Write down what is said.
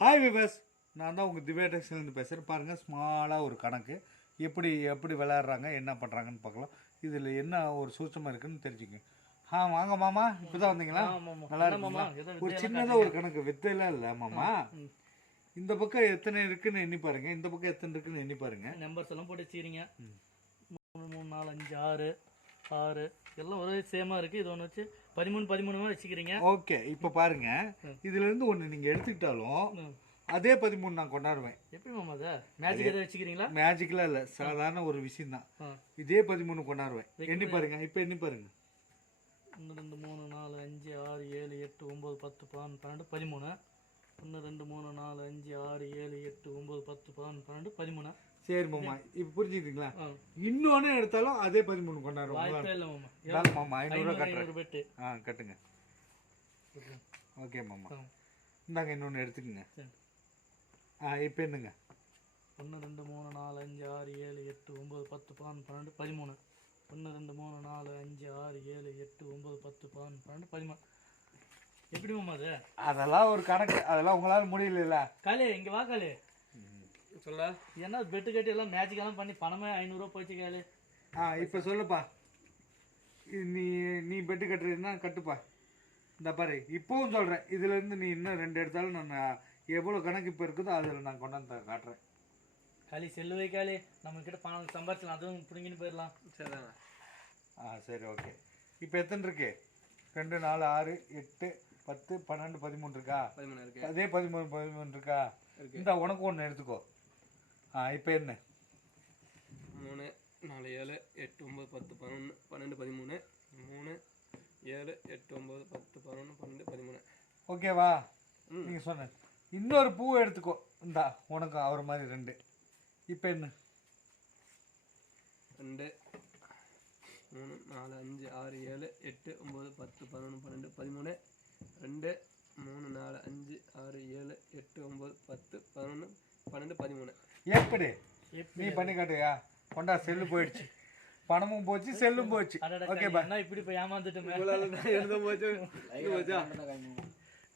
Hi viewers, நான் தான் உங்கள் திவ்யா டெக்ஸ்டைல்லேருந்து பேசுகிறேன். பாருங்கள், ஸ்மாலாக ஒரு கணக்கு எப்படி விளையாடுறாங்க, என்ன பண்ணுறாங்கன்னு பார்க்கலாம். இதில் என்ன ஒரு சூட்சமாக இருக்குன்னு தெரிஞ்சுக்கங்க. வாங்க மாமா, இப்போ தான் வந்தீங்களா? நல்லா இருக்குங்களா? ஒரு சின்னதாக ஒரு கணக்கு, வித்தையெல்லாம் இல்லை மாமா. இந்த பக்கம் எத்தனை இருக்குன்னு எண்ணி பாருங்க, இந்த பக்கம் எத்தனை இருக்குன்னு எண்ணி பாருங்க. நம்பர்ஸ் எல்லாம் போட்டு வச்சுக்கிறீங்க. 3 3 4 5 6 6 எல்லாம் ஒரே சேமா இருக்கு. இது ஒன்று வச்சு 13 வச்சுக்கிறீங்க. ஓகே, இப்போ பாருங்க, இதுல இருந்து ஒன்று நீங்க எடுத்துக்கிட்டாலும் அதே 13 நான் கொண்டாடுவேன். எப்படி மாமா அதை மேஜிக் எதாவது வச்சுக்கிறீங்களா? மேஜிக்லாம் இல்லை, சாதாரண ஒரு விஷயம் தான். இதே 13 கொண்டாடுவேன். எண்ணி பாருங்க, இப்போ எண்ணி பாருங்க. 1 2 3 4 5 6 7 8 9 10 11 12 13. 1 2 3 4 5 6 7 8 9 10 11 12 13. சரி மாமா, இப்போ புரிஞ்சுக்கிட்டீங்களா? இன்னொன்னு எடுத்தாலும் அதே 13 கொண்டாடுவோம். வாய்ப்பே இல்லை மாமா. மாமா 500 ரூபா கட்டுறேன். கட்டுங்க. ஓகே மாமா, இந்தாங்க இன்னொன்று எடுத்துக்கங்க. இப்போ என்னங்க? 1 2 3 4 5 6 7 8 9 10 11 12 13. 1 2 3 4 5 6 7 8 9 10 11 12 13. எப்படி மாமா அது? அதெல்லாம் ஒரு கணக்கு, அதெல்லாம் உங்களால முடியல. காலே இங்க வா காலே. சொல்ல என்ன பெட்டு கட்டி எல்லாம் மேஜிக் எல்லாம் பண்ணி பணமே 500 ரூபா போச்சு காலே. இப்போ சொல்லுப்பா, நீ பெட்டு கட்டுறீன்னா கட்டுப்பா. இந்த பாரு, இப்பவும் சொல்றேன், இதுல இருந்து நீ இன்னும் 2 எடுத்தாலும் நான் எவ்வளவு கணக்கு இப்போ இருக்குதோ அதில் நான் கொண்டாந்து காட்டுறேன். காலி செல்லு வை காலி, நம்ம கிட்ட பணம் சம்பாதிச்சலாம், அதுவும் பிடிங்கின்னு போயிடலாம். சரிதாங்க. சரி, ஓகே. இப்போ எத்தனை இருக்கு? 2 4 6 8 10 12 13 இருக்கா? 13 இருக்கு. அதே 13 இருக்கா? இந்த உனக்கு ஒன்று எடுத்துக்கோ. இப்போ என்ன? 3 4 7 8 9 10 11 12 13. 3 7 8 9 10 11 12 13. ஓகேவா? நீங்க சொன்ன இன்னொரு பூ எடுத்துக்கோ. இந்தா உனக்கு அவர் மாதிரி 2. இப்போ என்ன? 2 3 4 5 6 7 8 9 10 11 12 13. 2 3 4 5 6 7 8 9 10 11 12 13. எப்படி நீ பண்ணி காட்டுயா? கொண்டா, செல்லு போயிடுச்சு, பணமும் போச்சு, செல்லும் போச்சு. ஓகே பா. இப்படி போய் ஏமாந்துட்டு எழுத போச்சு.